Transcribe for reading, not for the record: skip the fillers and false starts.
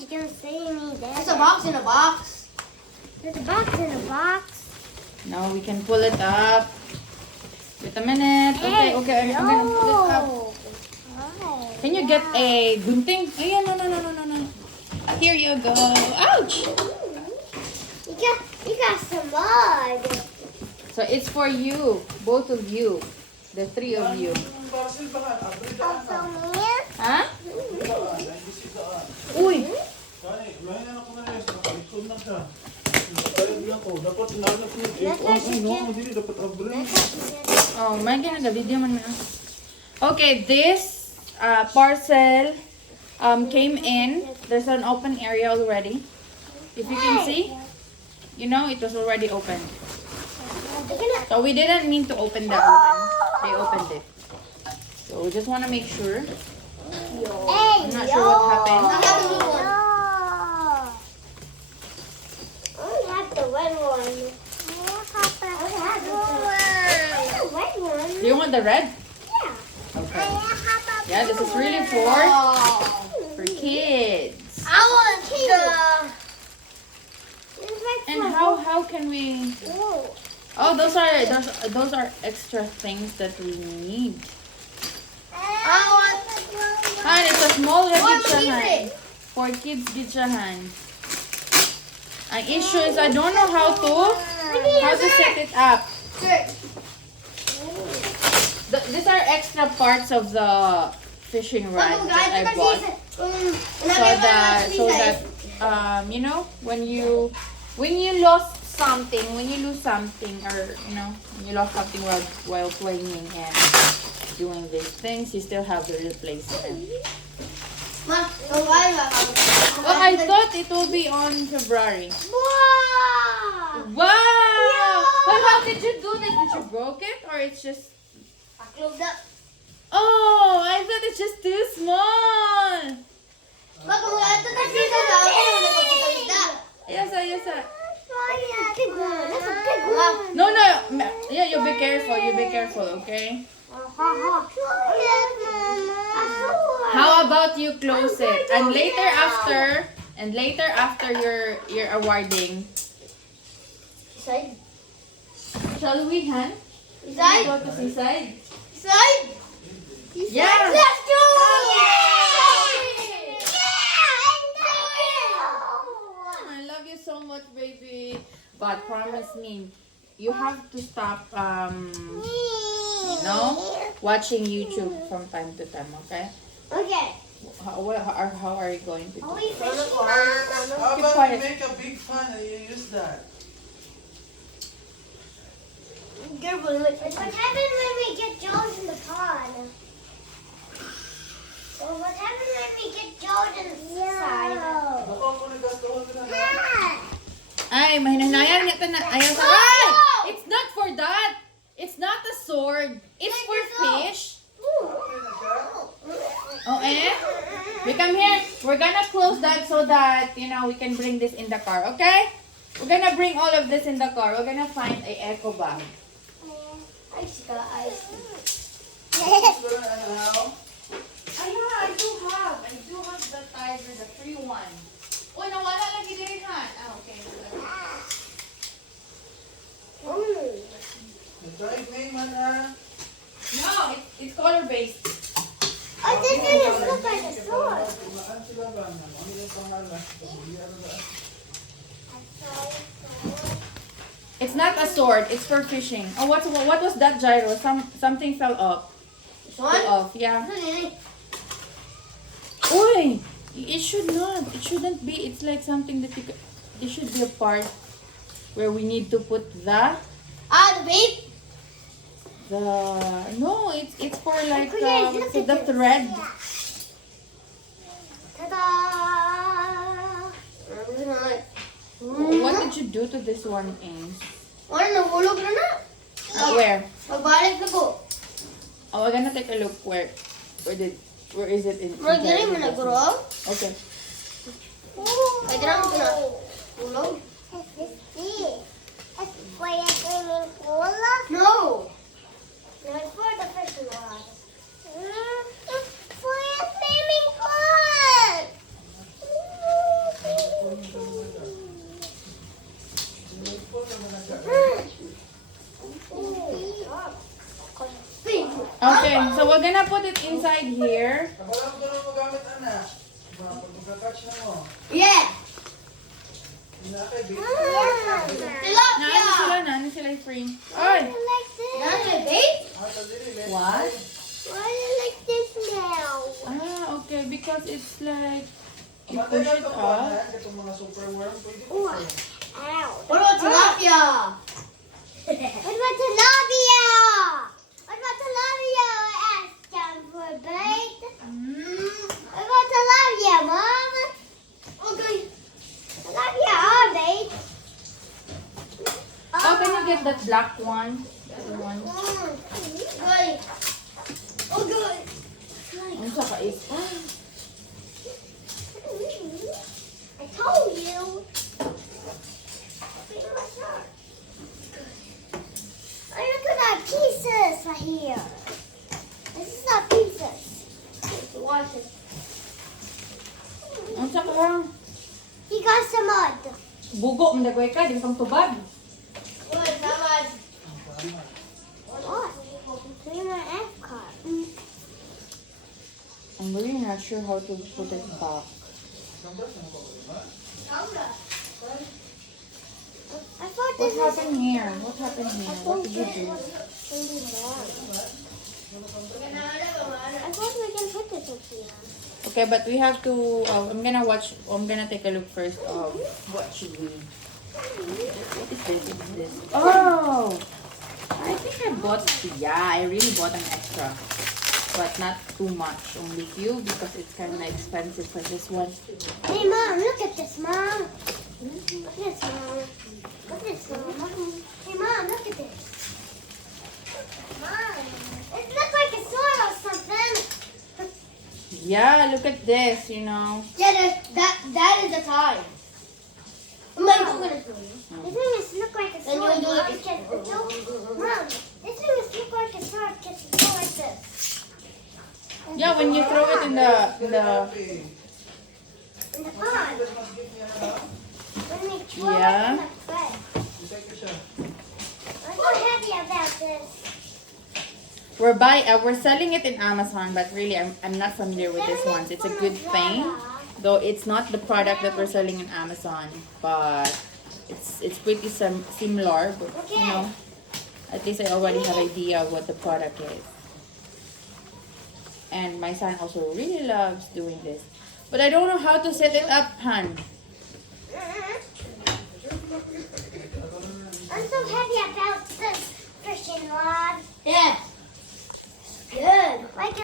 you can see me there. There's a box in a box. There's a box in a box. Now we can pull it up. Wait a minute. Okay, okay. I'm gonna pull it up. Oh. Can you get a gunting? Ayan, no. Here you go. Ouch! You got some mud. So it's for you, both of you, the three of you. Also me? Huh? Uy! Oh, may video man na. Okay, this parcel came in. There's an open area already. If you can see, you know it was already open. So we didn't mean to open that one. They opened it. So we just want to make sure. I'm not sure what happened. I have the blue one. I have the red one. I have the red one. Do you want the red? Yeah. Okay. Yeah, this is really for kids. I want the. And how can we? Oh, those are extra things that we need. I want. And it's a small Oh, I'm gitsahan. For kids gitsahan. Ang issue is I don't know how to set it up. These are extra parts of the fishing rod that I bought. So that you know, when you lose something, or you know, when you lost something while playing and doing these things, you still have the replacement. Ma, Well, I thought it will be on February. Wow! Wow! But how did you do that? Did you broke it or it's just? I closed up. Oh, I thought it's just too small. Ma, kung ito kasi sa dami, wala pa kita. Yes, yes. That's a big one. That's a big one. No. Yeah, you be careful. You be careful, okay? How about you close it and later after your awarding, Side. shall we, Han? Side. Go to seaside. Side. Yeah. Let's go! I love you so much, baby. But promise me, you have to stop, you know, watching YouTube from time to time, okay? Okay. How are you going to do? Are we fishing? How Keep about quiet. you make a big fan and you use that? Careful, look. What happens when we get George in the pond? So what happens when we get George inside? Baka mo nagkastawag ka na. Ay, mahinanayan niya na. Ayaw sa... Ay! It's not for that. It's not a sword. It's for fish. Oh, eh? We come here. We're gonna close that so that, you know, we can bring this in the car, okay? We're gonna bring all of this in the car. We're gonna find a eco bag. Ice ka, ice. Ayun, I do have the tiger, the free one. Oh, nawala lagi din ha. Ah, okay. Nag-drive name man ah. No, it's color-based. Oh, this one is look like a sword. Tumaan sila ba? Ano yung pangalan? It's not a sword. It's for fishing. Oh, what was that, Gyro? Something fell off. One? Fell off. Yeah. Ano nini? Uy, it should not. It shouldn't be. It's like something that it should be a part where we need to put the The bait? no. It's for like Kuya, what's look it, at the this. thread. Ta-da! What did you do to this one, Ames? Ano, nahulog na na. Where? Magbalik na ko. Oh, we're gonna take a look. Where is it in? Magdali mo na guro. Okay. Ay, dira mo na. Hulog? Is this big? It's for a swimming pool? No. No, it's for the fishing rod. It's for a swimming pool! Okay, so we're gonna put it inside here. Wala mo doon mo gamit, anak. Pagka-catch na mo. Yeah. Inakay, baby. Tilapia. Ano sila free. Oy! like this? That's a bait? Ata dili, let's What? Why do you like this now? Ah, okay, because it's like, you Matay push ka it ito po, up. anak. Itong mga superworm, pwede po. Ooh. Ow. What about tilapia? What about tilapia? What about tilapia? I asked them for a bait. What about tilapia, Mom? Okay. Tilapia are bait. Oh, can you get that black one? The other one. Good. Oh, good. Ang saka is, I told you. Oh, look at our pieces right here. This is our pieces. Watch it. ang saka, He got some mud. bugo, mandagway ka, di kang tubag. Good. That was. What? Clean my F card. I'm really not sure how to put it back. I thought What this was happened here? What happened here? What did you do? really bad. I thought we can put this up here. Okay, but we have to, I'm gonna take a look first of what should we, what is this? What is this? Oh! I think I bought, I really bought an extra. But not too much, only few because it's kind of expensive for this one. Hey, Mom, look at this, Mom. Look at this, Mom. Look at this, Mom. Hey, Mom, look at this. Mom, it looks like a sword or something. Yeah, look at this, you know. Yeah, that is the time. I'm gonna show you. This thing is look like a Then sword. you do Mom, it. Mom, this thing is look like a sword. Just go like this. Yeah, when you throw it in the In the pond. When we throw Yeah. it in the bed. I'm so happy about this. we're selling it in Amazon, but really I'm not familiar with this one. It's a good thing, though it's not the product that we're selling in Amazon, but it's pretty similar. But you know, at least I already have idea what the product is. And my son also really loves doing this, but I don't know how to set it up, Han. I'm so happy about this fishing rod.